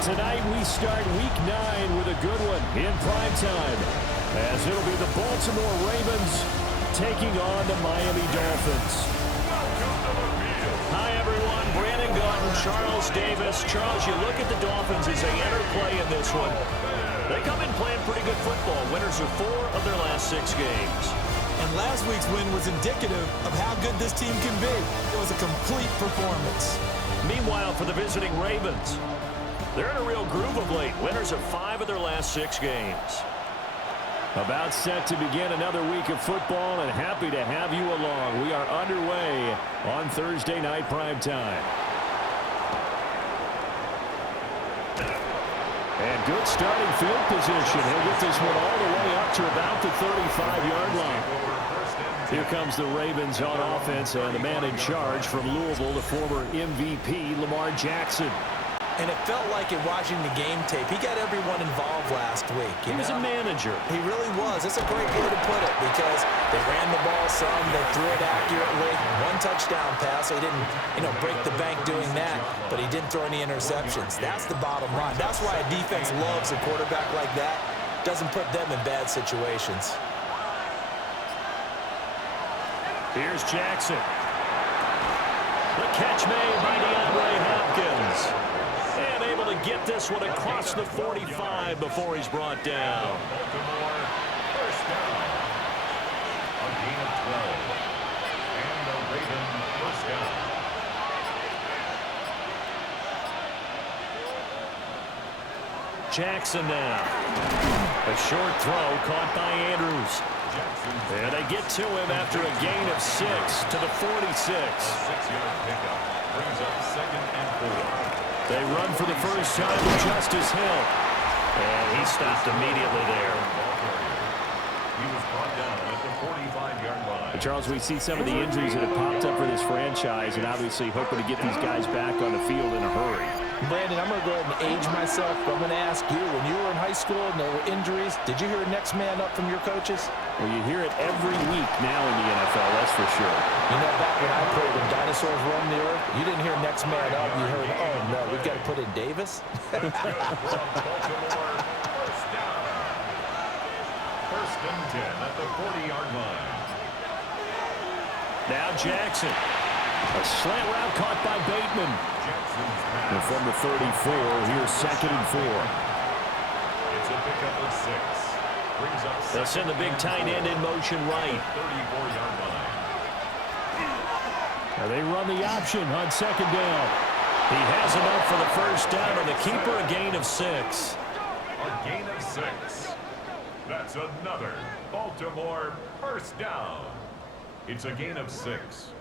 Tonight we start Week 9 with a good one in primetime, as it'll be the Baltimore Ravens taking on the Miami Dolphins. Hi, everyone. Brandon Gaunt, Charles Davis. Charles, you look at the Dolphins as they enter play in this one. They come in playing pretty good football. Winners of 4 of their last 6 games. And last week's win was indicative of how good this team can be. It was a complete performance. Meanwhile, for the visiting Ravens, they're in a real groove of late. Winners of 5 of their last 6 games. About set to begin another week of football, and happy to have you along. We are underway on Thursday night primetime. And good starting field position. He'll get this one all the way up to about the 35-yard line. Here comes the Ravens on offense, and the man in charge from Louisville, the former MVP, Lamar Jackson. And it felt like in watching the game tape, he got everyone involved last week. He was a manager. He really was. That's a great way to put it, because they ran the ball some, they threw it accurately. 1 touchdown pass. He didn't, break the bank doing that, but he didn't throw any interceptions. That's the bottom line. That's why a defense loves a quarterback like that. Doesn't put them in bad situations. Here's Jackson. The catch made by DeAndre Hopkins. And able to get this one across the 45 before he's brought down. Baltimore, first down. A gain of 12. And the Ravens first down. Jackson now. A short throw caught by Andrews. And they get to him after a gain of 6 to the 46. 6-yard pickup brings up 2nd and 4. They run for the first time with Justice Hill. And he stopped immediately there. He was brought down at the 45-yard line. Charles, we see some of the injuries that have popped up for this franchise, and obviously hoping to get these guys back on the field in a hurry. Brandon, I'm going to go ahead and age myself. I'm going to ask you, when you were in high school and there were injuries, did you hear next man up from your coaches? Well, you hear it every week now in the NFL, that's for sure. You know, back when I played, when dinosaurs roamed the earth, you didn't hear next man up. You heard, oh, no, we've got to put in Davis. Baltimore, first down. 1st and 10 at the 40-yard line. Now Jackson. A slant route caught by Bateman. And from the 34, here's 2nd and 4. It's a pickup of 6. Brings up They'll send the big tight end in motion right. 34-yard line. Now they run the option on 2nd down. He has enough for the first down, and the keeper a gain of 6. A gain of 6. That's another Baltimore first down. It's a gain of 6.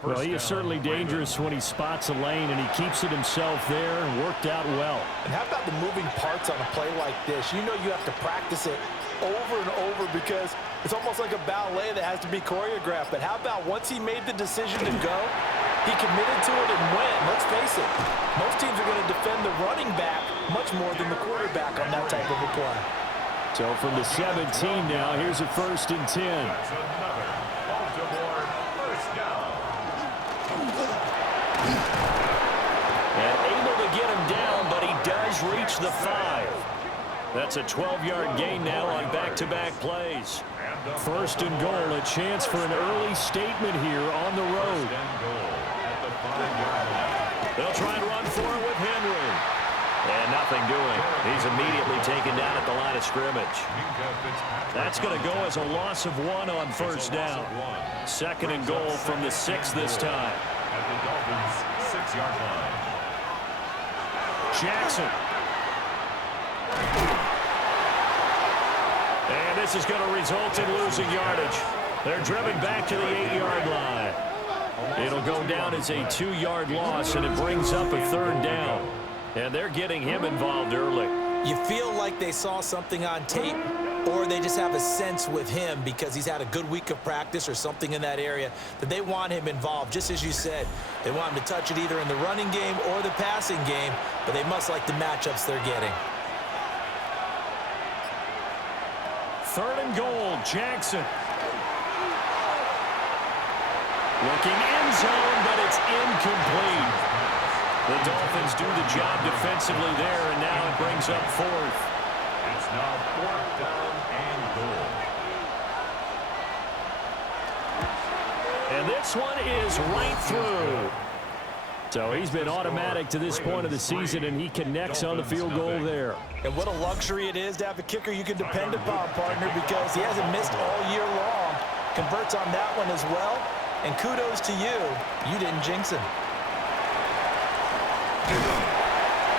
Well, he is certainly dangerous when he spots a lane, and he keeps it himself there and worked out well. And how about the moving parts on a play like this? You know you have to practice it over and over because it's almost like a ballet that has to be choreographed. But how about once he made the decision to go, he committed to it and went. Let's face it, most teams are going to defend the running back much more than the quarterback on that type of a play. So from the 17 now, here's a 1st and 10. That's another Baltimore first down. And able to get him down, but he does reach the 5. That's a 12-yard gain now on back-to-back plays. 1st and goal, a chance for an early statement here on the road. They'll try and run for it with Henry. And nothing doing. He's immediately taken down at the line of scrimmage. That's going to go as a loss of 1 on 1st down. 2nd and goal from the 6 this time. At the Dolphins' 6-yard line. Jackson. And this is going to result in losing yardage. They're driven back to the 8-yard line. It'll go down as a 2-yard loss, and it brings up a 3rd down. And they're getting him involved early. You feel like they saw something on tape, or they just have a sense with him because he's had a good week of practice or something in that area that they want him involved. Just as you said, they want him to touch it either in the running game or the passing game, but they must like the matchups they're getting. 3rd and goal, Jackson. Looking end zone, but it's incomplete. The Dolphins do the job defensively there, and now it brings up fourth. It's now 4th down and goal. And this one is right through. So he's been automatic to this point of the season, and he connects on the field goal there. And what a luxury it is to have a kicker you can depend upon, partner, because he hasn't missed all year long. Converts on that one as well. And kudos to you. You didn't jinx him.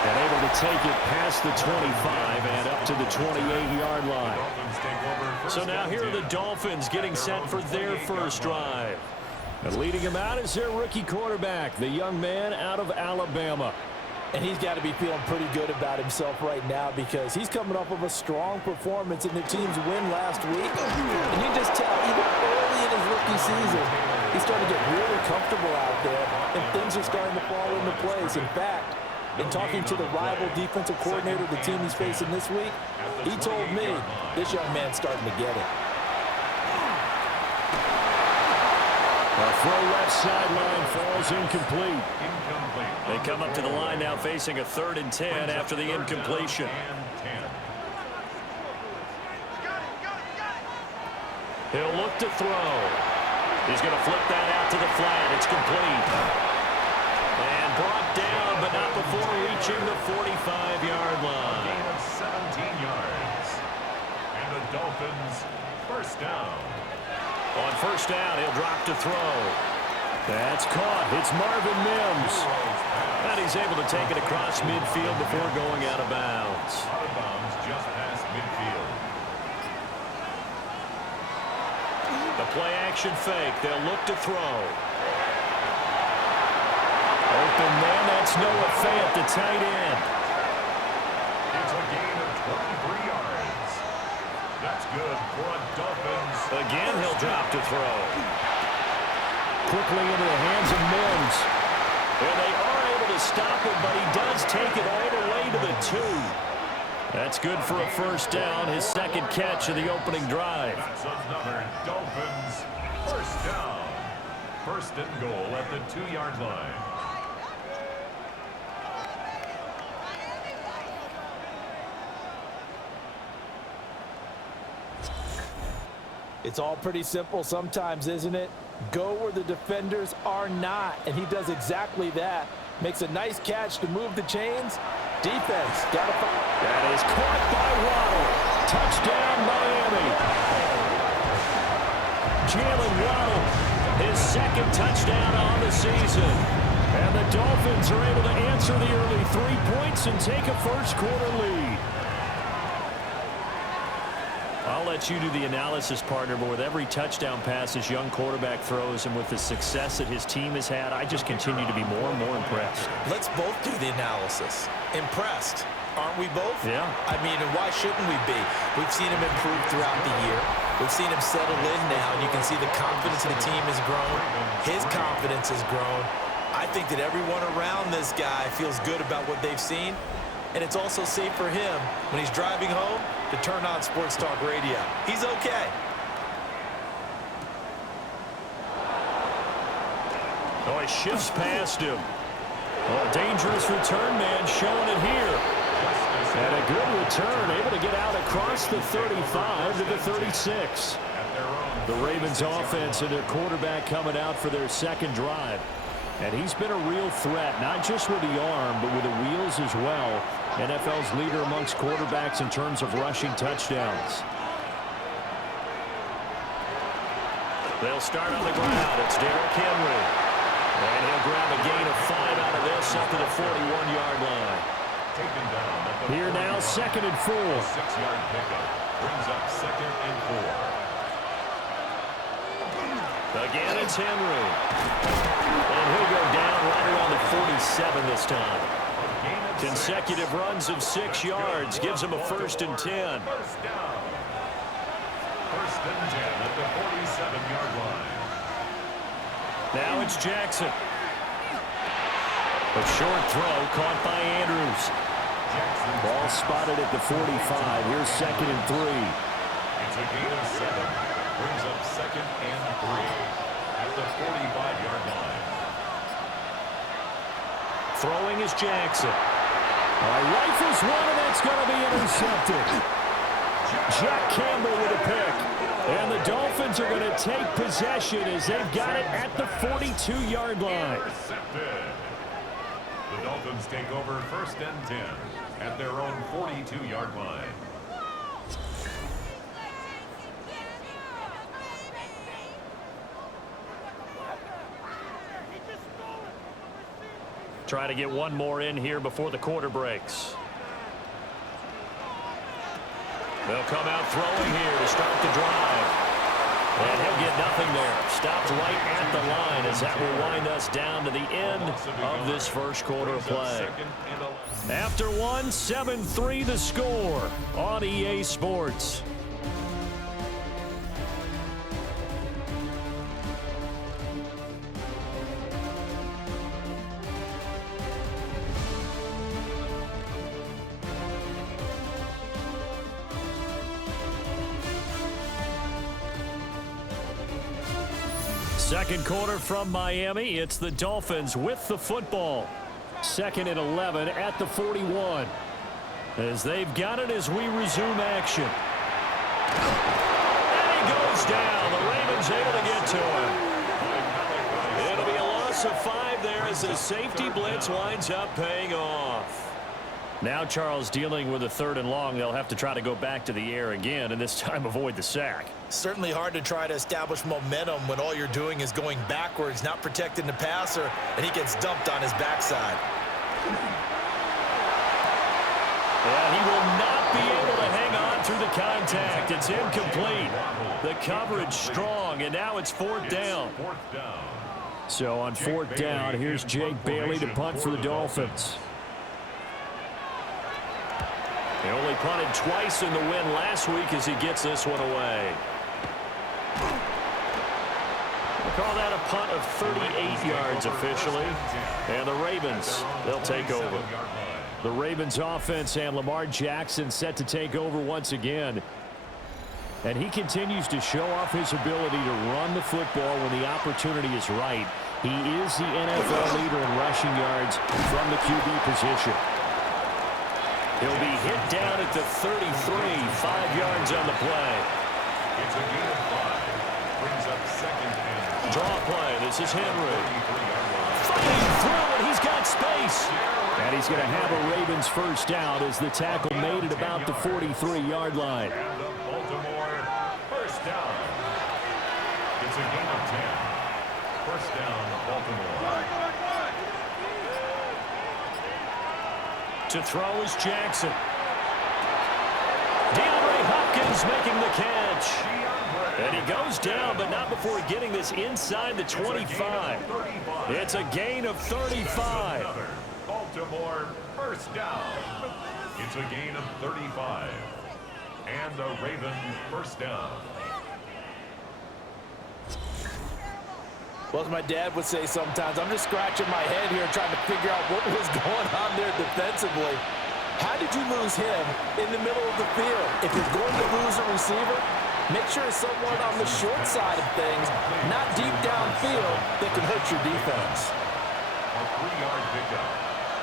And able to take it past the 25 and up to the 28-yard line. So now here are the Dolphins getting set for their first drive. And leading him out is their rookie quarterback, the young man out of Alabama. And he's got to be feeling pretty good about himself right now because he's coming off of a strong performance in the team's win last week. And you just tell, even early in his rookie season, he's starting to get really comfortable out there, and things are starting to fall into place. In fact, in talking to the rival defensive coordinator of the team he's facing this week, he told me this young man's starting to get it. A throw left sideline falls incomplete. They come up to the line now facing a 3rd and 10 after the incompletion. He'll look to throw. He's going to flip that out to the flat. It's complete. And brought down, but not before reaching the 45-yard line. Gain of 17 yards. And the Dolphins first down. On first down, he'll drop to throw. That's caught. It's Marvin Mims. And he's able to take it across midfield before going out of bounds. Out of bounds just past midfield. The play-action fake. They'll look to throw. Open man. That's Noah Fant, the tight end. It's a gain of 23 yards. That's good for a Dolphins. Again, he'll drop to throw. Quickly into the hands of Mims. And they are able to stop him, but he does take it all the way to the 2. That's good for a first down, his second catch of the opening drive. That's another Dolphins first down. First and goal at the 2-yard line. It's all pretty simple sometimes, isn't it? Go where the defenders are not, and he does exactly that. Makes a nice catch to move the chains. Defense, got to find. That is caught by Waddle. Touchdown, Miami. Jalen Waddle, his second touchdown on the season. And the Dolphins are able to answer the early 3 points and take a first-quarter lead. I'll let you do the analysis, partner, but with every touchdown pass this young quarterback throws and with the success that his team has had, I just continue to be more and more impressed. Let's both do the analysis. Impressed, aren't we both? Yeah. I mean, and why shouldn't we be? We've seen him improve throughout the year. We've seen him settle in now, and you can see the confidence of the team has grown. His confidence has grown. I think that everyone around this guy feels good about what they've seen, and it's also safe for him when he's driving home to turn on Sports Talk Radio. He's okay. Oh, he shifts past him. Oh, dangerous return man showing it here. And a good return, able to get out across the 35 to the 36. The Ravens offense and their quarterback coming out for their second drive. And he's been a real threat, not just with the arm, but with the wheels as well. NFL's leader amongst quarterbacks in terms of rushing touchdowns. They'll start on the ground. It's Derrick Henry. And he'll grab a gain of 5 out of this up to the 41-yard line. Taken down at the Here now, 2nd and 4. 6-yard pickup brings up 2nd and 4. Again, it's Henry. And he'll go down right around the 47 this time. Consecutive runs of 6 yards gives him a 1st and 10. First down. 1st and 10 at the 47-yard line. Now it's Jackson. A short throw caught by Andrews. Ball spotted at the 45. Here's 2nd and 3. It's a gain of 7. Brings up 2nd and 3 at the 45-yard line. Throwing is Jackson. Rifles one, and that's going to be intercepted. Jack Campbell with a pick. And the Dolphins are going to take possession as they've got it at the 42-yard line. The Dolphins take over 1st and 10 at their own 42-yard line. Try to get one more in here before the quarter breaks. They'll come out throwing here to start the drive. And he'll get nothing there. Stopped right at the line as that will wind us down to the end of this first quarter of play. After one, 7-3 the score on EA Sports. Second quarter from Miami. It's the Dolphins with the football. 2nd and 11 at the 41. As they've got it as we resume action. And he goes down. The Ravens able to get to him. It'll be a loss of 5 there as the safety blitz winds up paying off. Now Charles dealing with a 3rd and long. They'll have to try to go back to the air again and this time avoid the sack. Certainly hard to try to establish momentum when all you're doing is going backwards, not protecting the passer, and he gets dumped on his backside. And he will not be able to hang on through the contact. It's incomplete. The coverage strong, and now it's 4th down. So on 4th down, here's Jake Bailey to punt for the Dolphins. He only punted twice in the win last week as he gets this one away. We'll call that a punt of 38 yards officially. And the Ravens, they'll take over. The Ravens offense and Lamar Jackson set to take over once again. And he continues to show off his ability to run the football when the opportunity is right. He is the NFL leader in rushing yards from the QB position. He'll be hit down at the 33, 5 yards on the play. It's a gain of 5. Brings up 2nd and Draw play. This is Henry. Fighting through, and he's got space. And he's going to have a Ravens first down as the tackle made at about the 43-yard line. And the Baltimore first down. It's a gain of 10. First down, Baltimore. To throw is Jackson. DeAndre Hopkins making the catch. And he goes down, but not before getting this inside the 25. It's a gain of 35. Baltimore first down. It's a gain of 35. And the Ravens first down. Well, as my dad would say sometimes, I'm just scratching my head here trying to figure out what was going on there defensively. How did you lose him in the middle of the field? If you're going to lose a receiver, make sure it's someone on the short side of things, not deep downfield, that can hurt your defense. A 3-yard pickup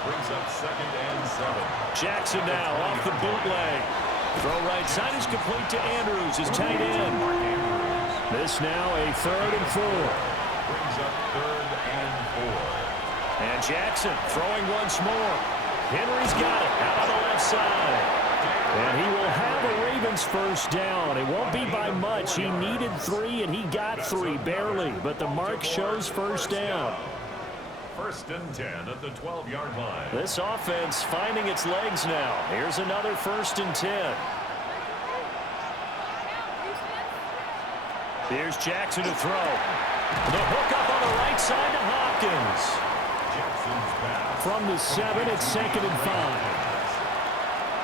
brings up 2nd and 7. Jackson now off the bootleg. Throw right side is complete to Andrews, his tight end. This now a 3rd and 4. Brings up 3rd and 4. And Jackson throwing once more. Henry's got it out on the left side. And he will have a Ravens first down. It won't be by much. He needed 3, and he got 3, barely. But the mark shows first down. 1st and 10 at the 12-yard line. This offense finding its legs now. Here's another 1st and 10. Here's Jackson to throw. The hook up on the right side to Hopkins. Jackson's pass. From the 7, it's 2nd and 5.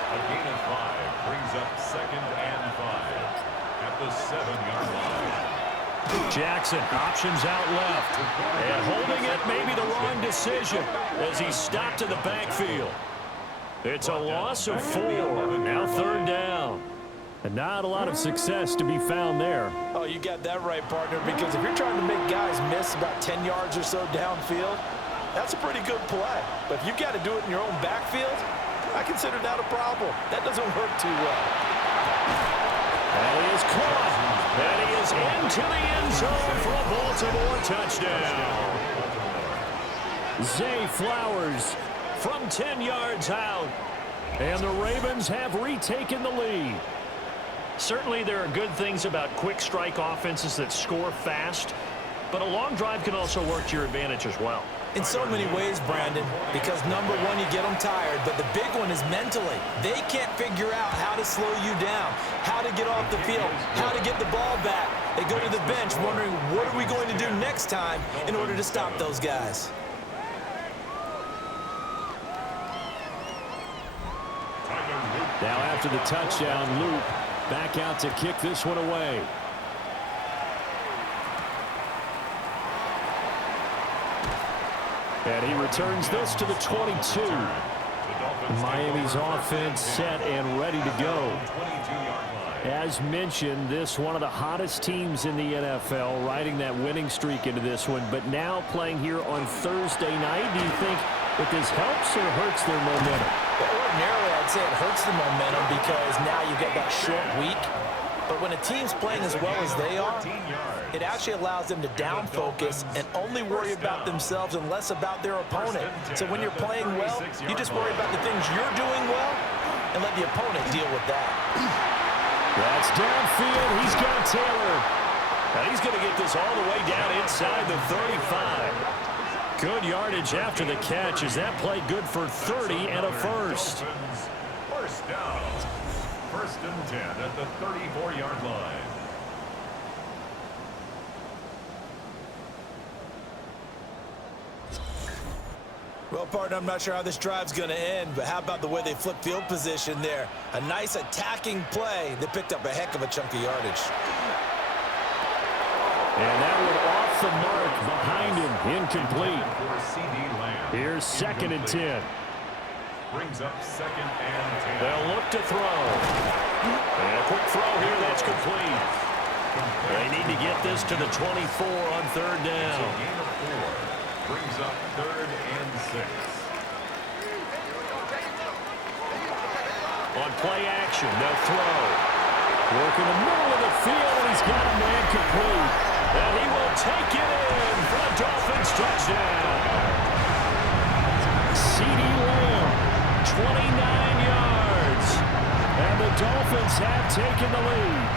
A gain of 5 brings up 2nd and 5 at the 7-yard line. Jackson options out left. And holding it may be the wrong decision as he stopped in the backfield. It's a loss of 4. Now 3rd down. And not a lot of success to be found there. Oh, you got that right, partner, because if you're trying to make guys miss about 10 yards or so downfield, That's a pretty good play. But if you've got to do it in your own backfield, I consider that a problem. That doesn't work too well. And he is caught. And he is into the end zone for a Baltimore touchdown. Zay Flowers from 10 yards out. And the Ravens have retaken the lead. Certainly there are good things about quick strike offenses that score fast, but a long drive can also work to your advantage as well. In so many ways, Brandon, because number one, you get them tired, but the big one is mentally. They can't figure out how to slow you down, how to get off the field, how to get the ball back. They go to the bench wondering, what are we going to do next time in order to stop those guys? Now after the touchdown, Loop back out to kick this one away. And he returns this to the 22. Miami's offense set and ready to go. As mentioned, this one of the hottest teams in the NFL, riding that winning streak into this one, but now playing here on Thursday night. Do you think that this helps or hurts their momentum? Ordinarily, I'd say it hurts the momentum because now you get that short week. But when a team's playing as well as they are, it actually allows them to down focus and only worry about themselves and less about their opponent. So when you're playing well, you just worry about the things you're doing well and let the opponent deal with that. That's downfield. He's got Taylor. And he's going to get this all the way down inside the 35. Good yardage after the catch. Is that play good for 30 and a first? First down. First and 10 at the 34-yard line. Well, partner, I'm not sure how this drive's going to end, but how about the way they flip field position there? A nice attacking play that picked up a heck of a chunk of yardage. And that one off the mark behind him, incomplete. Here's second and 10. Brings up second and 10. They'll look to throw. And a quick throw here, that's complete. They need to get this to the 24 on third down. So gain of 4. Brings up third and 6. On play action, they'll throw. Work in the middle of the field, and he's got a man complete. And he will take it in for a Dolphins touchdown. CeeDee Lamb, 29 yards. And the Dolphins have taken the lead.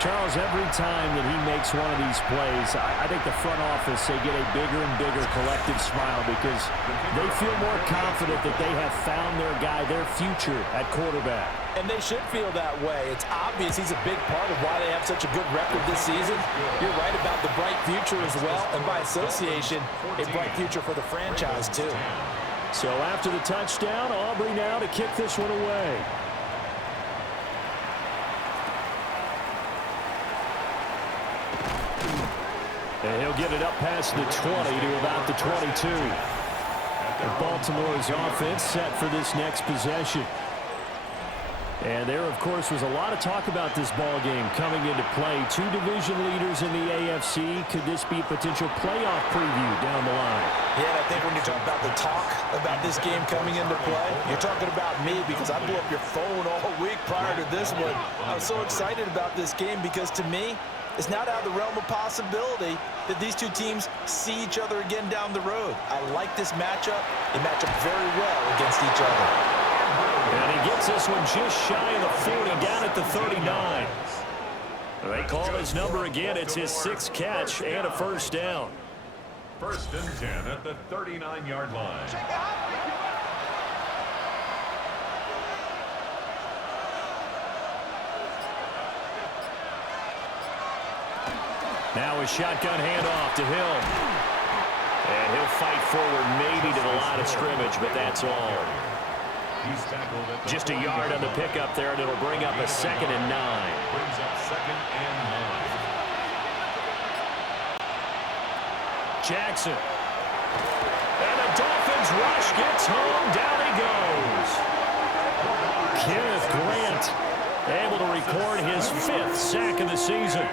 Charles, every time that he makes one of these plays, I think the front office, they get a bigger and bigger collective smile because they feel more confident that they have found their guy, their future at quarterback. And they should feel that way. It's obvious he's a big part of why they have such a good record this season. You're right about the bright future as well, and by association, a bright future for the franchise too. So after the touchdown, Aubrey now to kick this one away. And he'll get it up past the 20 to about the 22. And Baltimore's offense set for this next possession. And there, of course, was a lot of talk about this ball game coming into play. Two division leaders in the AFC. Could this be a potential playoff preview down the line? Yeah, and I think when you talk about the talk about this game coming into play, you're talking about me because I blew up your phone all week prior to this one. I was so excited about this game because to me, it's not out of the realm of possibility that these two teams see each other again down the road. I like this matchup. They match up very well against each other. And he gets this one just shy of the 40, down at the 39. They call his number again. It's his 6th catch and a first down. First and 10 at the 39-yard line. Now a shotgun handoff to Hill. And he'll fight forward maybe to the line of scrimmage, but that's all. Just a yard on the pickup there, and it'll bring up a 2nd and 9. Brings up 2nd and 9. Jackson. And the Dolphins rush gets home. Down he goes. Kenneth Grant able to record his 5th sack of the season.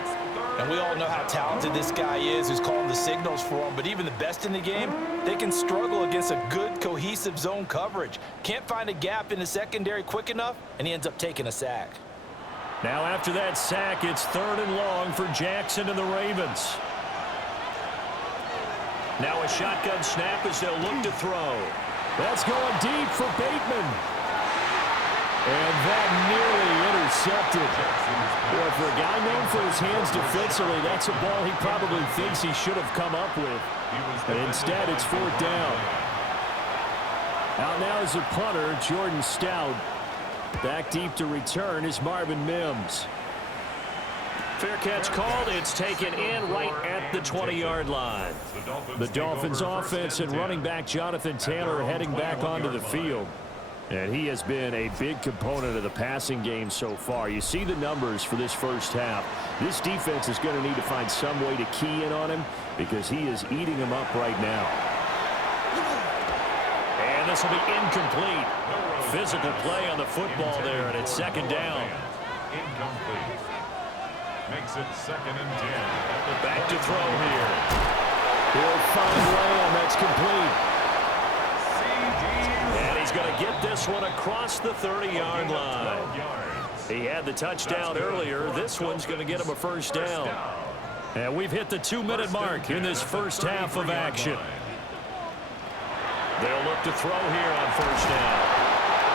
And we all know how talented this guy is who's calling the signals for him. But even the best in the game, they can struggle against a good, cohesive zone coverage. Can't find a gap in the secondary quick enough, and he ends up taking a sack. Now after that sack, it's 3rd and long for Jackson and the Ravens. Now a shotgun snap as they'll look to throw. That's going deep for Bateman. And that nearly intercepted. Boy, for a guy known for his hands defensively, that's a ball he probably thinks he should have come up with. And instead, it's 4th down. Out now is a punter, Jordan Stout. Back deep to return is Marvin Mims. Fair catch called. It's taken in right at the 20-yard line. The Dolphins offense and running back Jonathan Taylor heading back onto the field. And he has been a big component of the passing game so far. You see the numbers for this first half. This defense is going to need to find some way to key in on him because he is eating them up right now. And this will be incomplete. Physical play on the football there, and it's 2nd down. Incomplete. Makes it 2nd and 10. Back to throw here. He'll find Lamb. That's complete. And he's going to get this one across the 30-yard line. He had the touchdown earlier. This one's going to get him a 1st down. And we've hit the 2-minute mark in this first half of action. They'll look to throw here on 1st down.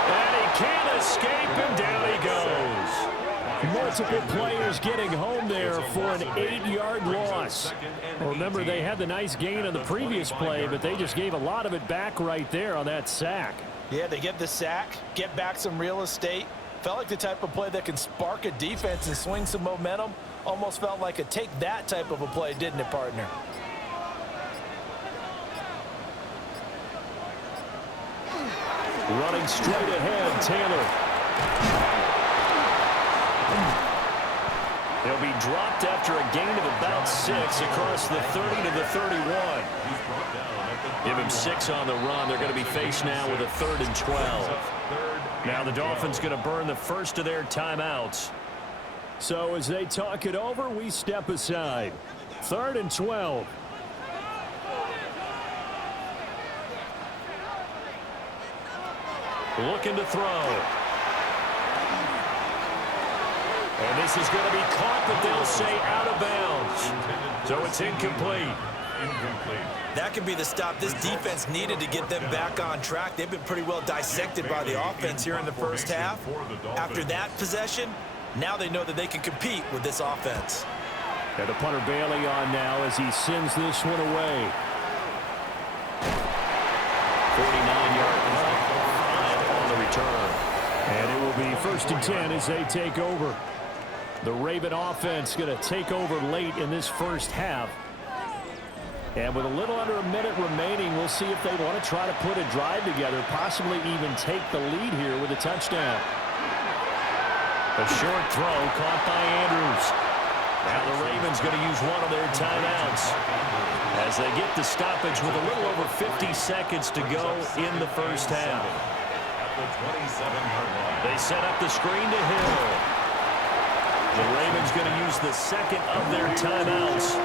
And he can't escape, and down he goes. Multiple players getting home there for an 8-yard loss. Remember, they had the nice gain on the previous play, but they just gave a lot of it back right there on that sack. Yeah, they get the sack, get back some real estate. Felt like the type of play that can spark a defense and swing some momentum. Almost felt like a take that type of a play, didn't it, partner? Running straight ahead, Taylor. He'll be dropped after a gain of about 6 across the 30 to the 31. Give him 6 on the run. They're going to be faced now with a 3rd and 12. Now the Dolphins going to burn the first of their timeouts. So as they talk it over, we step aside. 3rd and 12. Looking to throw. And this is going to be caught, but they'll say out of bounds. So it's incomplete. That could be the stop this defense needed to get them back on track. They've been pretty well dissected by the offense here in the first half. After that possession, now they know that they can compete with this offense. And the punter Bailey on now as he sends this one away. 49-yard line on the return. And it will be 1st and 10 as they take over. The Raven offense going to take over late in this first half. And with a little under a minute remaining, we'll see if they want to try to put a drive together, possibly even take the lead here with a touchdown. A short throw caught by Andrews. Now the Ravens going to use one of their timeouts as they get the stoppage with a little over 50 seconds to go in the first half. They set up the screen to Hill. The Ravens going to use the 2nd of their timeouts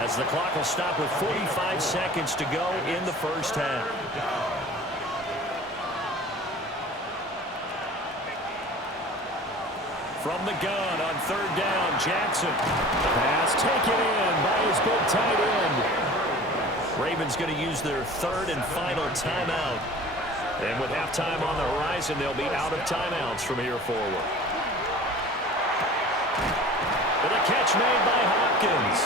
as the clock will stop with 45 seconds to go in the first half. From the gun on 3rd down, Jackson. Pass taken in by his big tight end. Ravens going to use their 3rd and final timeout. And with halftime on the horizon, they'll be out of timeouts from here forward. And a catch made by Hopkins.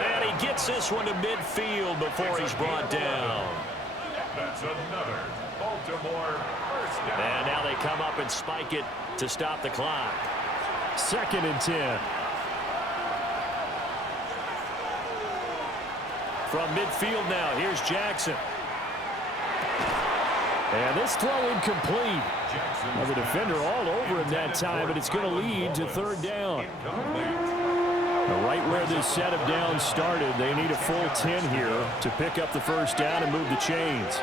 And he gets this one to midfield before he's brought down. That's another Baltimore first down. And now they come up and spike it to stop the clock. 2nd and 10. From midfield now, here's Jackson. And this throw incomplete. Well, the defender all over him that time, but it's going to lead to 3rd down. Right where this set of downs started, they need a full 10 here to pick up the first down and move the chains.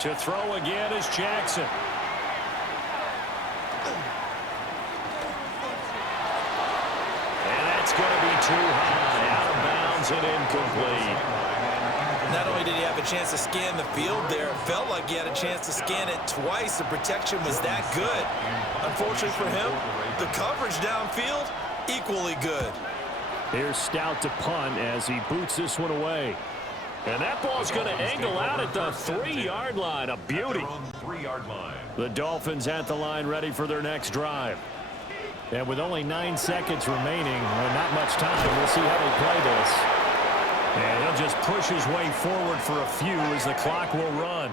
To throw again is Jackson. throws it incomplete. Not only did he have a chance to scan the field there, it felt like he had a chance to scan it twice. The protection was that good. Unfortunately for him, the coverage downfield, equally good. Here's Stout to punt as he boots this one away. And that ball's going to angle out at the 3-yard line. A beauty. 3-yard line. The Dolphins at the line ready for their next drive. And with only 9 seconds remaining, and not much time, we'll see how they play this. And he'll just push his way forward for a few as the clock will run.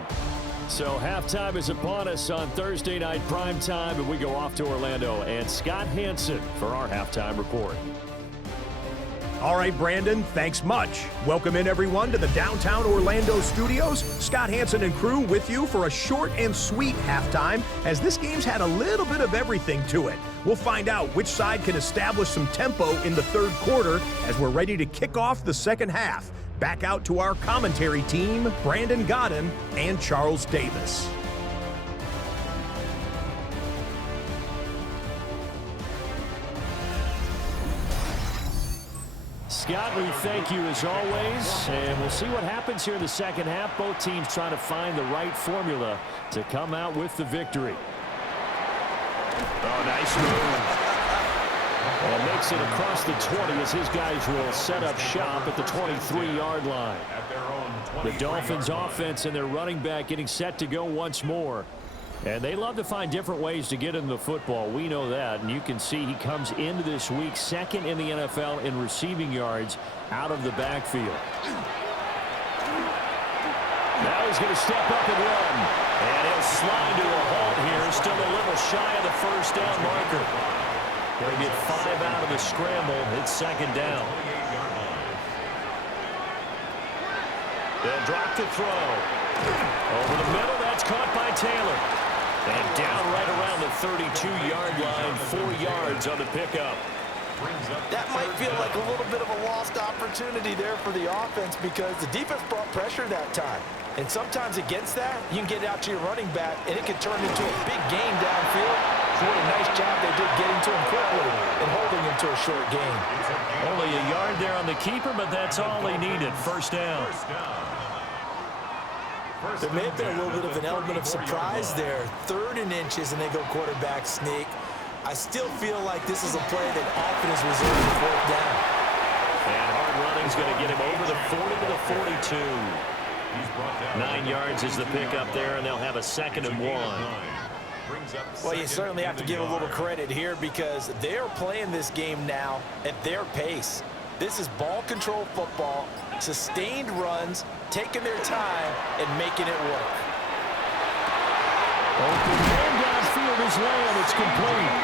So halftime is upon us on Thursday night primetime, and we go off to Orlando. And Scott Hansen for our halftime report. All right, Brandon, thanks much. Welcome in, everyone, to the downtown Orlando studios. Scott Hansen and crew with you for a short and sweet halftime, as this game's had a little bit of everything to it. We'll find out which side can establish some tempo in the third quarter as we're ready to kick off the second half. Back out to our commentary team, Brandon Godden and Charles Davis. Scott, we thank you as always, and we'll see what happens here in the second half. Both teams trying to find the right formula to come out with the victory. Oh, nice move. And makes it across the 20 as his guys will set up shop at the 23-yard line. The Dolphins offense and their running back getting set to go once more. And they love to find different ways to get into the football. We know that. And you can see he comes into this week second in the NFL in receiving yards out of the backfield. Now he's going to step up and run. And he'll slide to a halt here. Still a little shy of the first down marker. Going to get 5 out of the scramble. It's second down. They'll drop the throw. Over the middle. That's caught by Taylor. And down right around the 32-yard line, 4 yards on the pickup. That might feel like a little bit of a lost opportunity there for the offense because the defense brought pressure that time. And sometimes against that, you can get it out to your running back, and it can turn into a big gain downfield. So what a nice job they did getting to him quickly and holding him to a short gain. Only a yard there on the keeper, but that's all they needed. First down. There may have been a little bit of an element of surprise there. 3rd and inches, and they go quarterback sneak. I still feel like this is a play that often is reserved for 4th down. And hard running's going to get him over the 40 to the 42. 9 yards is the pickup there, and they'll have a 2nd and 1. Well, you certainly have to give a little credit here because they're playing this game now at their pace. This is ball control football, sustained runs, taking their time and making it work. Open man downfield is Lamb. It's complete.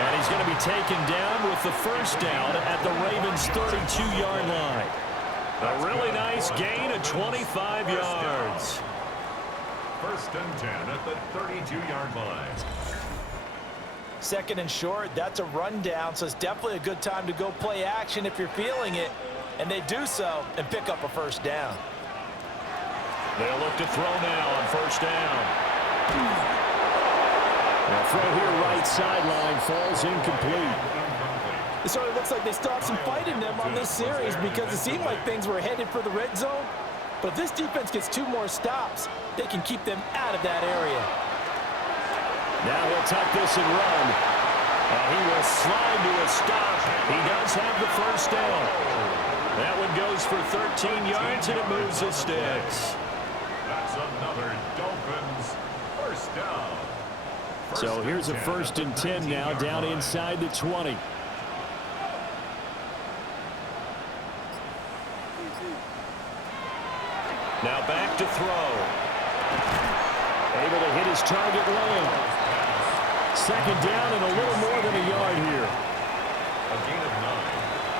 And he's going to be taken down with the first down at the Ravens' 32-yard line. A really nice gain of 25 yards. 1st and 10 at the 32-yard line. 2nd and short, that's a rundown, so it's definitely a good time to go play action if you're feeling it. And they do so and pick up a 1st down. They'll look to throw now on 1st down. The throw here right sideline falls incomplete. It sort of looks like they still have some fight in them on this series because it seemed like things were headed for the red zone. But if this defense gets 2 more stops, they can keep them out of that area. Now he'll tuck this and run. And he will slide to a stop. He does have the 1st down. That one goes for 13 yards, and it moves the sticks. That's another Dolphins 1st down. So here's a 1st and 10 now down inside the 20. Now back to throw. Able to hit his target Lamb. 2nd down and a little more than a yard here. A gain of 9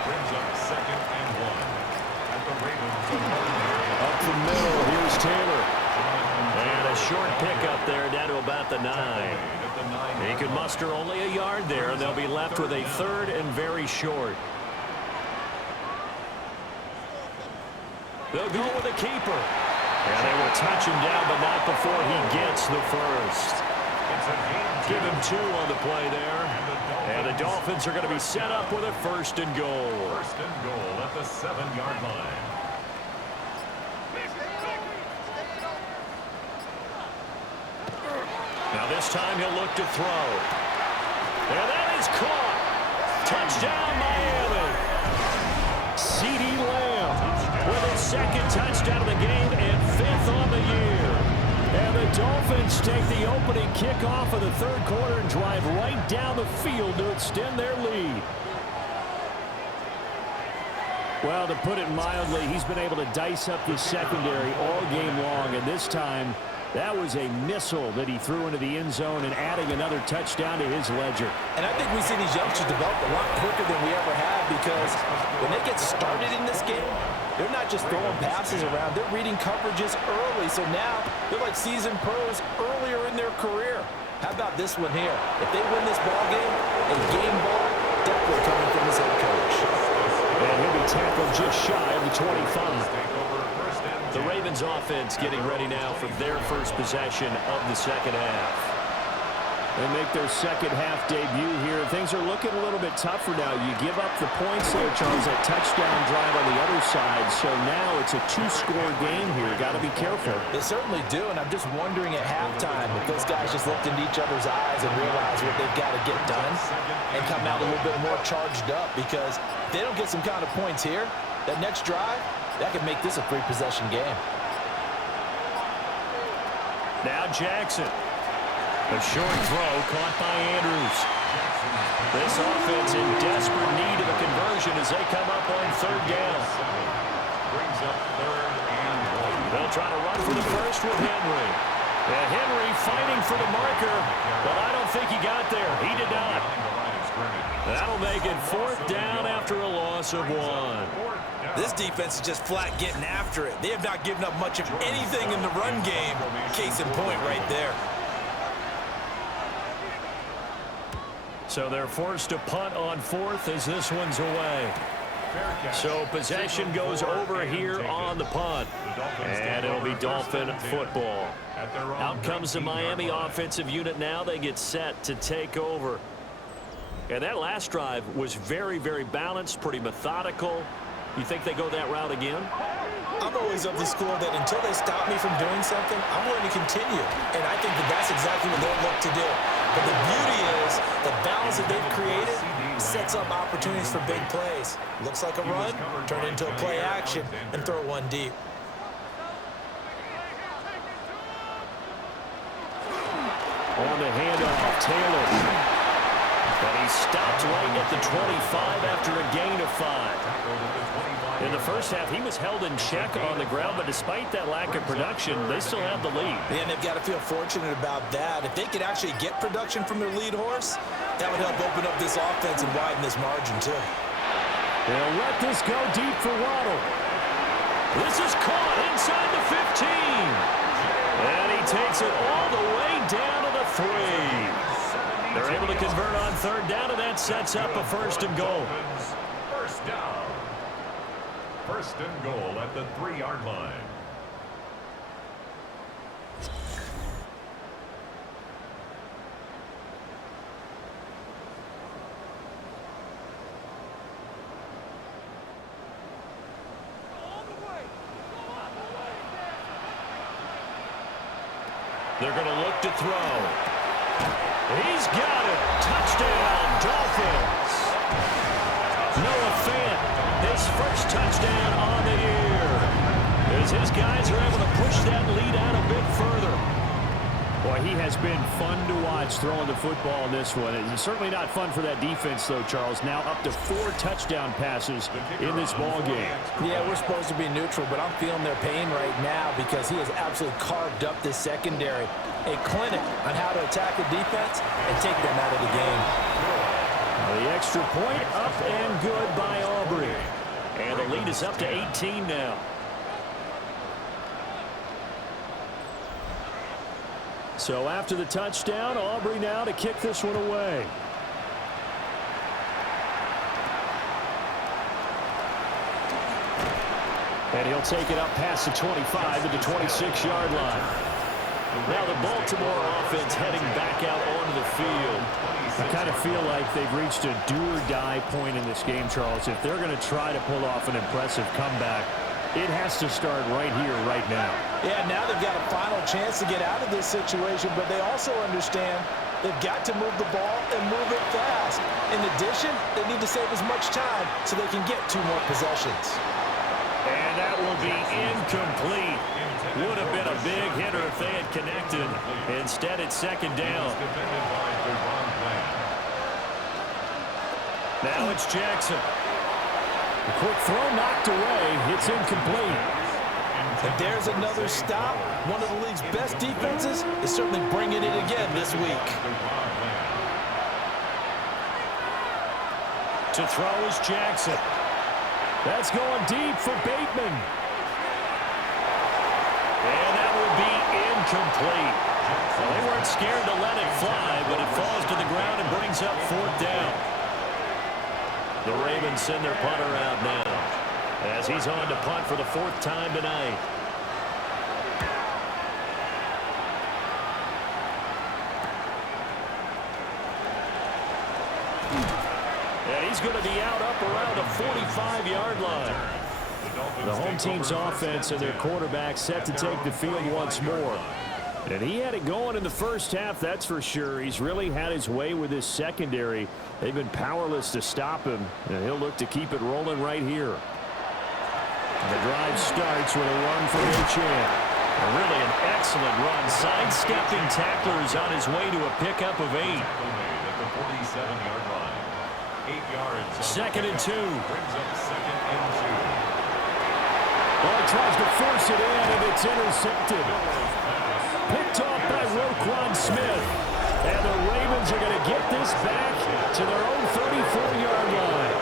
brings up 2nd and 1 at the Ravens. Up the middle, here's Taylor. And a short pickup there down to about the 9. He could muster only a yard there, and they'll be left with a 3rd and very short. They'll go with a keeper. And they will touch him down, but not before he gets the 1st. Give him 2 on the play there. And the Dolphins are going to be set up with a 1st and goal. 1st and goal at the 7-yard line. Now this time he'll look to throw. And that is caught. Touchdown, Miami. CeeDee Lamb with his second touchdown of the game and 5th on the year. And the Dolphins take the opening kickoff of the third quarter and drive right down the field to extend their lead. Well, to put it mildly, he's been able to dice up the secondary all game long, and this time that was a missile that he threw into the end zone and adding another touchdown to his ledger. And I think we see these youngsters develop a lot quicker than we ever have, because when they get started in this game, they're not just throwing passes around. They're reading coverages early. So now they're like seasoned pros earlier in their career. How about this one here? If they win this ball game, a game ball definitely coming from his head coach. And he'll be tackled just shy of the 25. The Ravens offense getting ready now for their first possession of the second half. They make their second half debut here. Things are looking a little bit tougher now. You give up the points there, Charles, that touchdown drive on the other side. So now it's a 2-score game here. Got to be careful. They certainly do, and I'm just wondering at halftime if those guys just looked into each other's eyes and realized what they've got to get done and come out a little bit more charged up, because if they don't get some kind of points here, that next drive, that could make this a 3-possession game. Now Jackson. A short throw caught by Andrews. This offense in desperate need of a conversion as they come up on third down. Brings up 3rd and 1. They'll try to run for the first with Henry. And Henry fighting for the marker, but I don't think he got there. He did not. That'll make it 4th down after a loss of 1. This defense is just flat getting after it. They have not given up much of anything in the run game. Case in point right there. So they're forced to punt on 4th as this one's away. So possession goes over here on the punt. And it'll be Dolphin football. Out comes the Miami offensive unit now. They get set to take over. And that last drive was very, very balanced, pretty methodical. You think they go that route again? I'm always of the school that until they stop me from doing something, I'm going to continue. And I think that that's exactly what they'll look to do. But the beauty is the balance that they've created sets up opportunities for big plays. Looks like a run, turn it into a play action, and throw one deep. On the handoff, Taylor. And he stopped right at the 25 after a gain of 5. In the first half, he was held in check on the ground, but despite that lack of production, they still have the lead. And they've got to feel fortunate about that. If they could actually get production from their lead horse, that would help open up this offense and widen this margin too. They'll let this go deep for Waddle. This is caught inside the 15. And he takes it all the way down to the 3. They're able to convert on third down, and that sets up a 1st and goal. First down. 1st and goal at the 3-yard line. They're going to look to throw. He's got it. Touchdown, Dolphins. Noah Fant, his first touchdown on the year. As his guys are able to push that lead out a bit further. Boy, he has been fun to watch throwing the football in this one. It's certainly not fun for that defense, though, Charles. Now up to 4 touchdown passes in this ball game. Yeah, we're supposed to be neutral, but I'm feeling their pain right now because he has absolutely carved up this secondary. A clinic on how to attack the defense and take them out of the game. The extra point up and good by Aubrey. And the lead is up to 18 now. So after the touchdown, Aubrey now to kick this one away. And he'll take it up past the 25 to the 26-yard line. Now the Baltimore offense heading back out onto the field. I kind of feel like they've reached a do-or-die point in this game, Charles. If they're going to try to pull off an impressive comeback, it has to start right here, right now. Yeah, now they've got a final chance to get out of this situation, but they also understand they've got to move the ball and move it fast. In addition, they need to save as much time so they can get 2 more possessions. And that will be incomplete. Would have been a big hitter if they had connected. Instead, it's second down. Now it's Jackson. A quick throw knocked away. It's incomplete. And there's another stop. One of the league's best defenses is certainly bringing it again this week. To throw is Jackson. That's going deep for Bateman. And that will be incomplete. Well, they weren't scared to let it fly, but it falls to the ground and brings up 4th down. The Ravens send their punter out now as he's on to punt for the 4th time tonight. Yeah, he's going to be out up around the 45-yard line. The home team's offense and their quarterback set to take the field once more. And he had it going in the first half, that's for sure. He's really had his way with his secondary. They've been powerless to stop him, and he'll look to keep it rolling right here. The drive starts with a run from H.M. Really an excellent run. Sidestepping tacklers on his way to a pickup of 8. At the 47-yard line. 8 yards. 2nd and 2. Brings up 2nd and 2. Well, he tries to force it in, and it's intercepted. Picked off by Roquan Smith. And the Ravens are going to get this back to their own 34-yard line.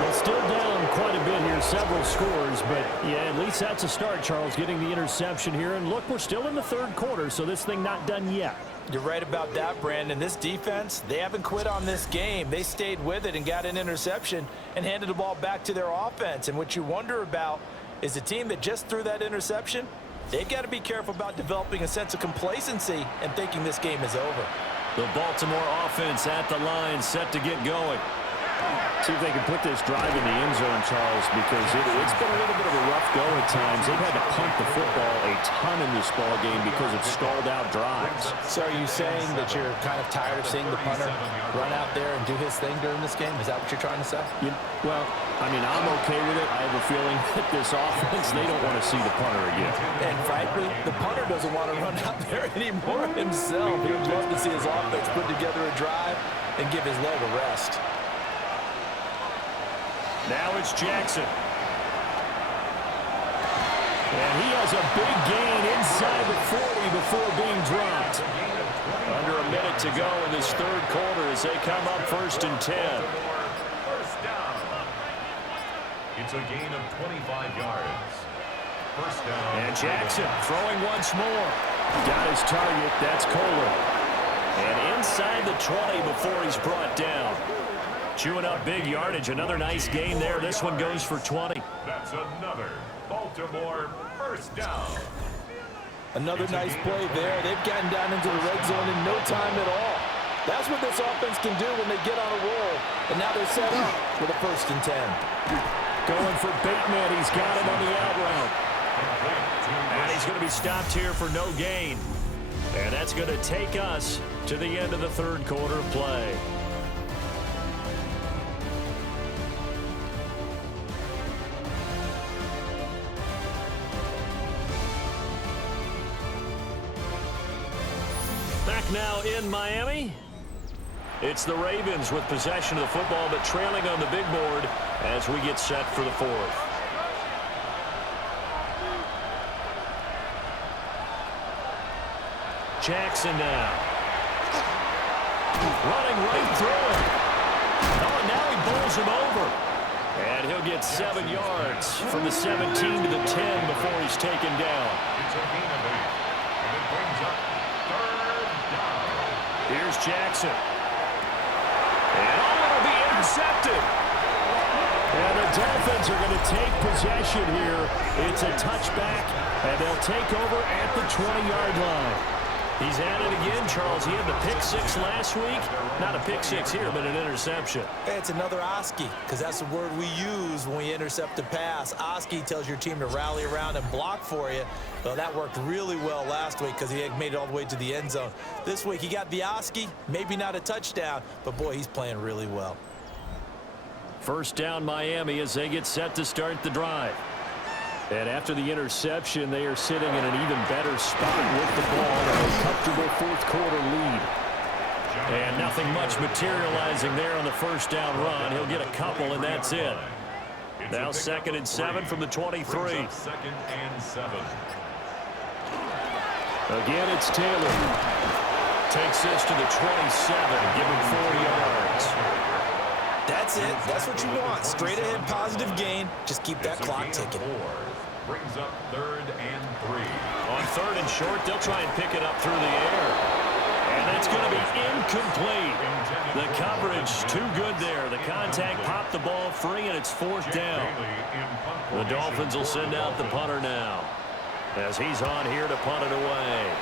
Well, still down quite a bit here, several scores, but yeah, at least that's a start, Charles, getting the interception here. And look, we're still in the 3rd quarter, so this thing not done yet. You're right about that, Brandon. This defense, they haven't quit on this game. They stayed with it and got an interception and handed the ball back to their offense. And what you wonder about is the team that just threw that interception, they've got to be careful about developing a sense of complacency and thinking this game is over. The Baltimore offense at the line, set to get going. See if they can put this drive in the end zone, Charles, because it's been a little bit of a rough go at times. They've had to punt the football a ton in this ball game because of stalled out drives. So are you saying that you're kind of tired of seeing the punter run out there and do his thing during this game? Is that what you're trying to say? Well, I mean, I'm okay with it. I have a feeling that this offense, they don't want to see the punter again. And frankly, the punter doesn't want to run out there anymore himself. He would love to see his offense put together a drive and give his leg a rest. Now it's Jackson. And he has a big gain inside the 40 before being dropped. Under a minute to go in this 3rd quarter as they come up 1st and 10. First down. It's a gain of 25 yards. First down. And Jackson throwing once more. Got his target. That's Kohler. And inside the 20 before he's brought down. Chewing up big yardage. Another nice gain there. This one goes for 20. That's another Baltimore first down. Another nice play there. They've gotten down into the red zone in no time at all. That's what this offense can do when they get on a roll. And now they're set up for the 1st and 10. Going for Bateman. He's got it on the out route. And he's going to be stopped here for no gain. And that's going to take us to the end of the 3rd quarter of play. Back now in Miami. It's the Ravens with possession of the football, but trailing on the big board as we get set for the 4th. Jackson now. Running right through it. Oh, and now he bowls him over. And he'll get 7 yards from the 17 to the 10 before he's taken down. It's a gain of 8. And it brings up 3rd down. Here's Jackson. And it'll be intercepted. And the Dolphins are going to take possession here. It's a touchback, and they'll take over at the 20-yard line. He's at it again, Charles. He had the pick six last week. Not a pick six here, but an interception. Hey, it's another Oski, because that's the word we use when we intercept a pass. Oski tells your team to rally around and block for you. Well, that worked really well last week because he had made it all the way to the end zone. This week, he got the Oski, maybe not a touchdown, but, boy, he's playing really well. First down, Miami, as they get set to start the drive. And after the interception, they are sitting in an even better spot with the ball and a comfortable fourth-quarter lead. And nothing much materializing there on the first down run. He'll get a couple, and that's it. Now 2nd and 7 from the 23. 2nd and 7. Again, it's Taylor. Takes this to the 27, give him 4 yards. That's it. That's what you want. Straight ahead, positive gain. Just keep that clock ticking. Brings up 3rd and 3. On 3rd and short, they'll try and pick it up through the air. And that's going to be incomplete. The coverage too good there. The contact popped the ball free, and it's 4th down. The Dolphins will send out the punter now, as he's on here to punt it away.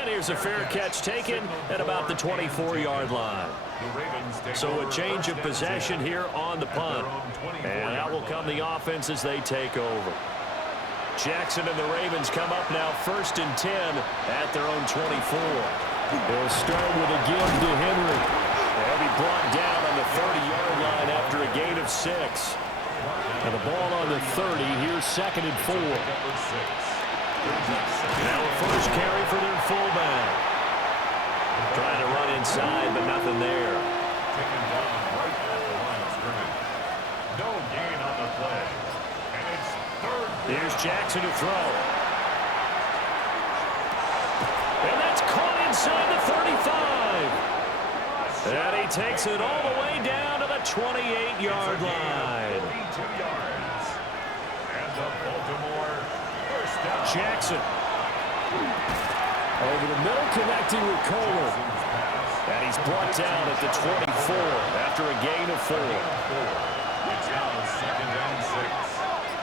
And here's a fair catch taken at about the 24-yard line. So a change of possession here on the punt. And out will come the offense as they take over. Jackson and the Ravens come up now 1st and 10 at their own 24. They'll start with a give to Henry. They'll be brought down on the 30-yard line after a gain of 6. And the ball on the 30. Here's 2nd and 4. Now a first carry for their fullback. Trying to run inside, but nothing there. Taken down right at the line of scrimmage. No gain on the play. And it's 3rd. Here's Jackson to throw. And that's caught inside the 35. And he takes it all the way down to the 28-yard line. 42 yards. And the Baltimore first down. Jackson. Over the middle, connecting with Kohler. And he's brought down at the 24 after a gain of 4. It's now 2nd and 6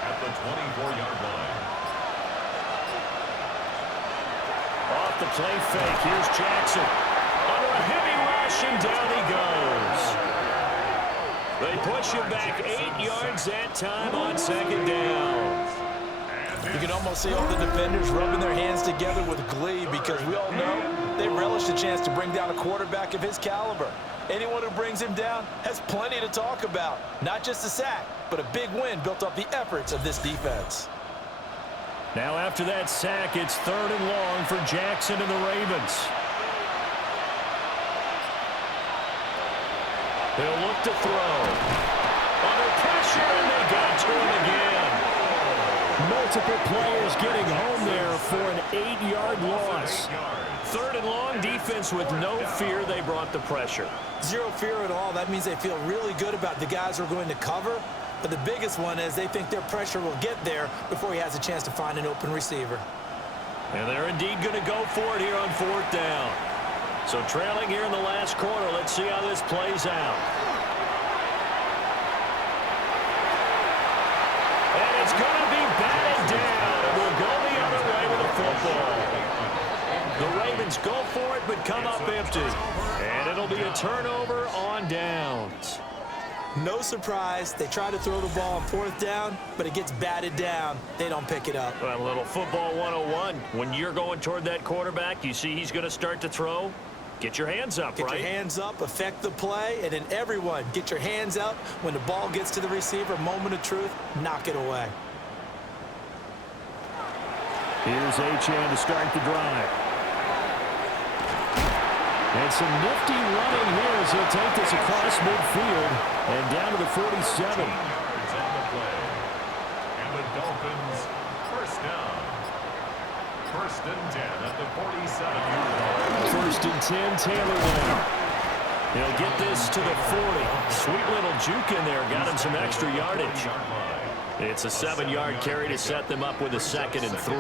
at the 24-yard line. Off the play fake, here's Jackson. Under a heavy rush, and down he goes. They push him back 8 yards that time on 2nd down. You can almost see all the defenders rubbing their hands together with glee because we all know they relish the chance to bring down a quarterback of his caliber. Anyone who brings him down has plenty to talk about. Not just a sack, but a big win built off the efforts of this defense. Now after that sack, it's 3rd and long for Jackson and the Ravens. He'll look to throw. Under pressure, and they got to him again. Multiple players getting home there for an 8-yard loss. 3rd and long, defense with no fear. They brought the pressure. Zero fear at all. That means they feel really good about the guys who are going to cover. But the biggest one is they think their pressure will get there before he has a chance to find an open receiver. And they're indeed going to go for it here on 4th down. So trailing here in the last quarter. Let's see how this plays out. And it's going to be batted down. And we'll go the other way with the football. The Ravens go for it, but come up empty. And it'll be a turnover on downs. No surprise. They try to throw the ball on 4th down, but it gets batted down. They don't pick it up. Well, a little football 101. When you're going toward that quarterback, you see he's going to start to throw. Get your hands up, Get your hands up, affect the play, and then everyone, get your hands up. When the ball gets to the receiver, moment of truth, knock it away. Here's Achane to start the drive. And some nifty running here as he'll take this across midfield and down to the 47. Yards on the play. And the Dolphins first down. 1st and 10 at the 47-yard line. 1st and 10, Taylor now. He'll get this to the 40. Sweet little juke in there. Got him some extra yardage. It's a 7-yard carry to set them up with a 2nd and 3.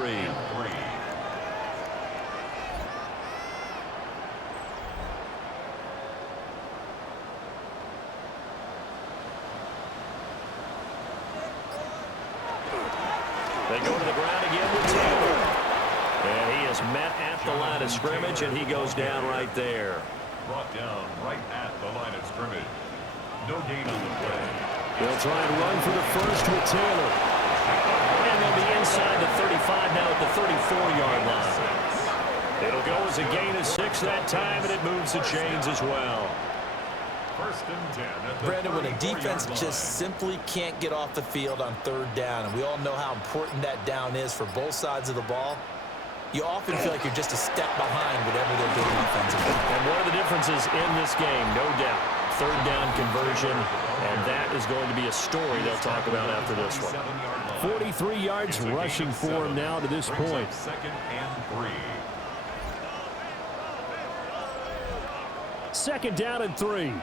They go to the ground again with Taylor. And he is met at the line of scrimmage, and he goes down right there. Brought down right at the line of scrimmage. No gain on the play. They'll try and run for the first with Taylor. And they'll be inside the 35 now at the 34-yard line. It'll go as a gain of 6 that time, and it moves the chains as well. First and 10 at the Brandon, when a 34-yard defense line. just simply can't get off the field on third down, and we all know how important that down is for both sides of the ball, you often feel like you're just a step behind whatever they're doing offensively. And one of the differences in this game, no doubt, third down conversion, and that is going to be a story they'll talk about after this one. 43 yards rushing for him now to this point. Second and 3. Second down and 3.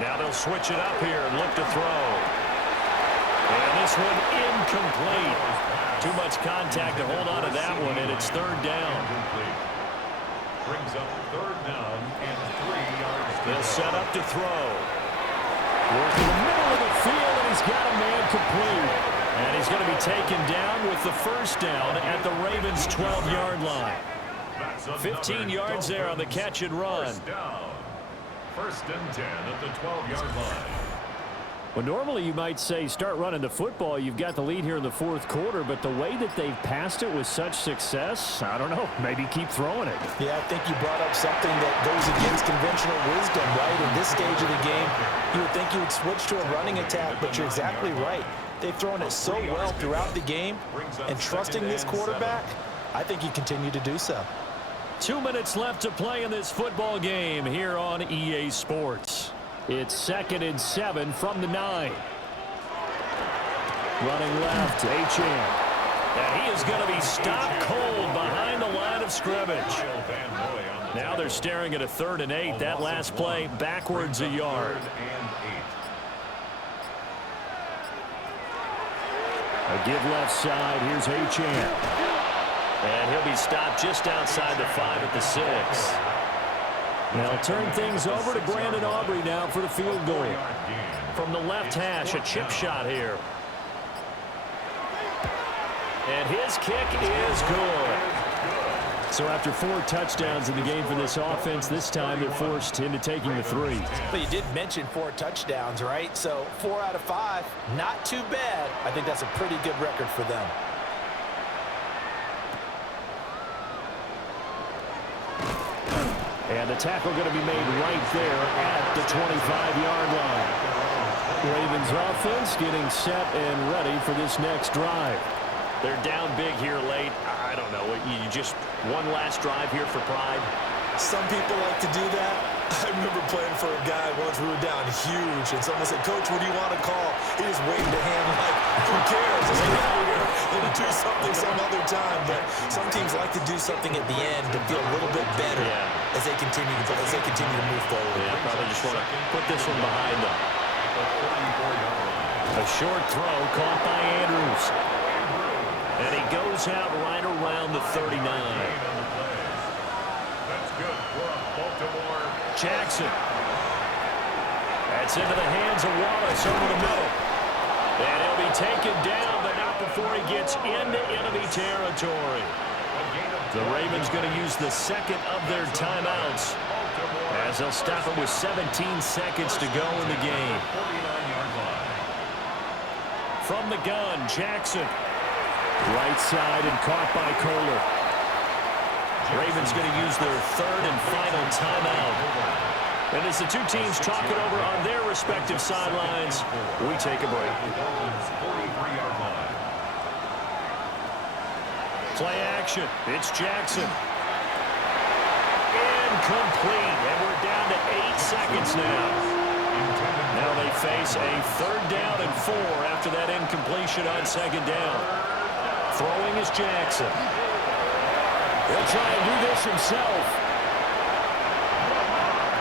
Now they'll switch it up here and look to throw. And this one incomplete. Too much contact to hold on to that one, and it's third down. Brings up third down and 3 yards. They'll set up to throw. Working the middle of the field, and he's got a man complete. And he's going to be taken down with the first down at the Ravens' 12-yard line. 15 yards there on the catch and run. First down. First and 10 at the 12-yard line. Well, normally you might say start running the football. You've got the lead here in the fourth quarter, but the way that they've passed it with such success, I don't know, maybe keep throwing it. Yeah, I think you brought up something that goes against conventional wisdom, right? In this stage of the game, you would think you would switch to a running attack, but you're exactly right. They've thrown it so well throughout the game, and trusting this quarterback, I think you continue to do so. 2 minutes left to play in this football game here on EA Sports. It's 2nd and 7 from the 9. Running left, H.M. And he is going to be stopped cold behind the line of scrimmage. Now they're staring at a 3rd and 8. That last play backwards a yard. A give left side. Here's H.M. And he'll be stopped just outside the 5 at the 6. They'll turn things over to Brandon Aubrey now for the field goal. From the left hash, a chip shot here. And his kick is good. So after 4 touchdowns in the game for this offense, this time they're forced into taking the 3. But you did mention 4 touchdowns, right? So 4 out of 5, not too bad. I think that's a pretty good record for them. And the tackle going to be made right there at the 25-yard line. Ravens offense getting set and ready for this next drive. They're down big here late. I don't know. You just one last drive here for pride. Some people like to do that. I remember playing for a guy once. We were down huge, and someone said, "Coach, what do you want to call?" He was waving a hand like, "Who cares? Let's get out of here and do something some other time." But some teams like to do something at the end to feel a little bit better as they continue to move forward. Yeah, probably just want to put this one behind them. A short throw caught by Andrews. And he goes out right around the 39. That's good for Baltimore. Jackson. That's into the hands of Wallace over the middle. And he'll be taken down, but not before he gets into enemy territory. The Ravens going to use the second of their timeouts as they'll stop it with 17 seconds to go in the game. From the gun, Jackson. Right side and caught by Kohler. Ravens going to use their 3rd and final timeout. And as the two teams talk it over on their respective sidelines, we take a break. Play action. It's Jackson. Incomplete. And we're down to 8 seconds now. Now they face a 3rd down and 4 after that incompletion on 2nd down. Throwing is Jackson. He'll try and do this himself.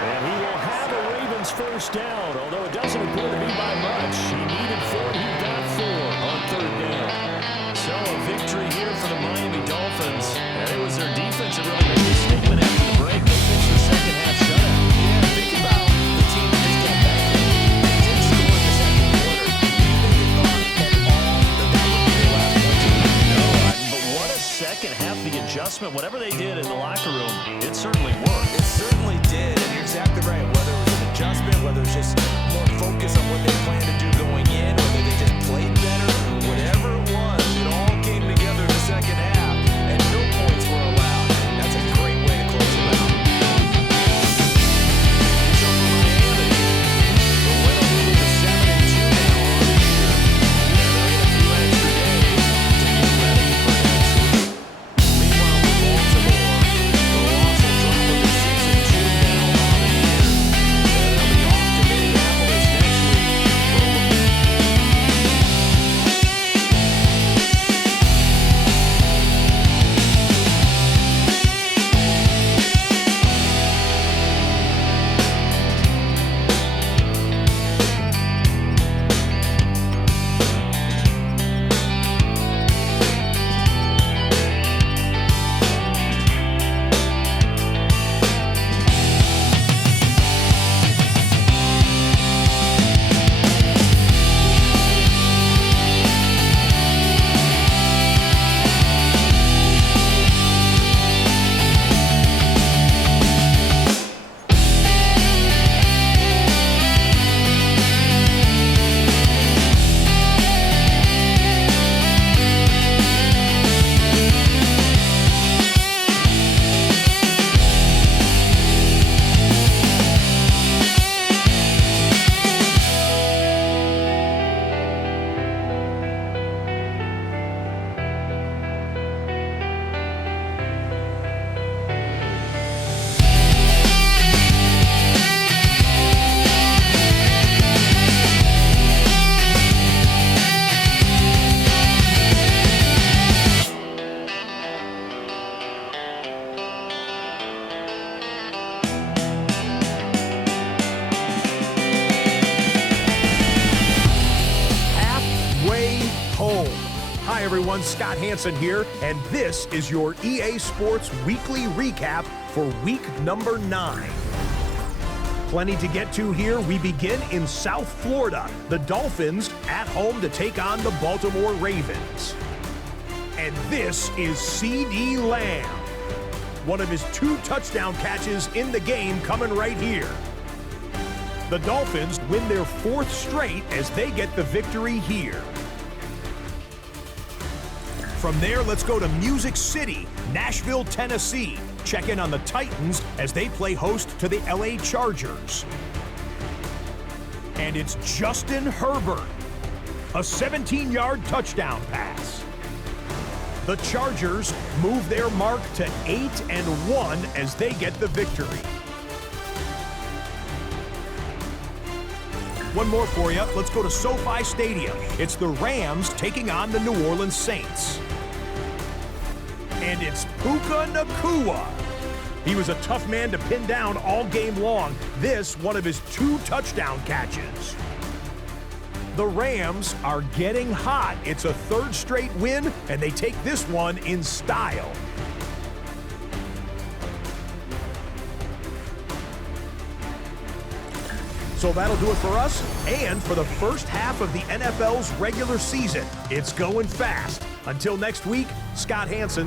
And he will have a Ravens first down, although it doesn't appear to be by much. He needed 4, he got 4 on 3rd down. So a victory here for the Miami Dolphins. And it was their defense that really made the statement after the break. They pitched the second half shutout. Yeah, think about the team that just got back. certainly worked. It certainly did, and you're exactly right. Whether it was an adjustment, whether it was just more focus on what they planned to do going in, whether they just played better, whatever it was, it all came together in the second half, and no points were allowed. That's a great way to close it out. So for Miami, the win will move to 7-2 now on the year. And they'll get a few extra days to get ready for next week. Meanwhile, for Baltimore, the loss will drop them to 6-2 now on the year. And they'll be off to Minneapolis next week for a look. Halfway home. Hi everyone, Scott Hansen here, and this is your EA Sports Weekly Recap for week number 9. Plenty to get to here. We begin in South Florida. The Dolphins at home to take on the Baltimore Ravens. And this is C.D. Lamb. One of his 2 touchdown catches in the game coming right here. The Dolphins win their 4th straight as they get the victory here. From there, let's go to Music City, Nashville, Tennessee. Check in on the Titans as they play host to the LA Chargers. And it's Justin Herbert, a 17-yard touchdown pass. The Chargers move their mark to 8-1 as they get the victory. One more for you. Let's go to SoFi Stadium. It's the Rams taking on the New Orleans Saints. And it's Puka Nacua. He was a tough man to pin down all game long. This, one of his 2 touchdown catches. The Rams are getting hot. It's a 3rd straight win, and they take this one in style. So that'll do it for us and for the first half of the NFL's regular season. It's going fast. Until next week, Scott Hansen.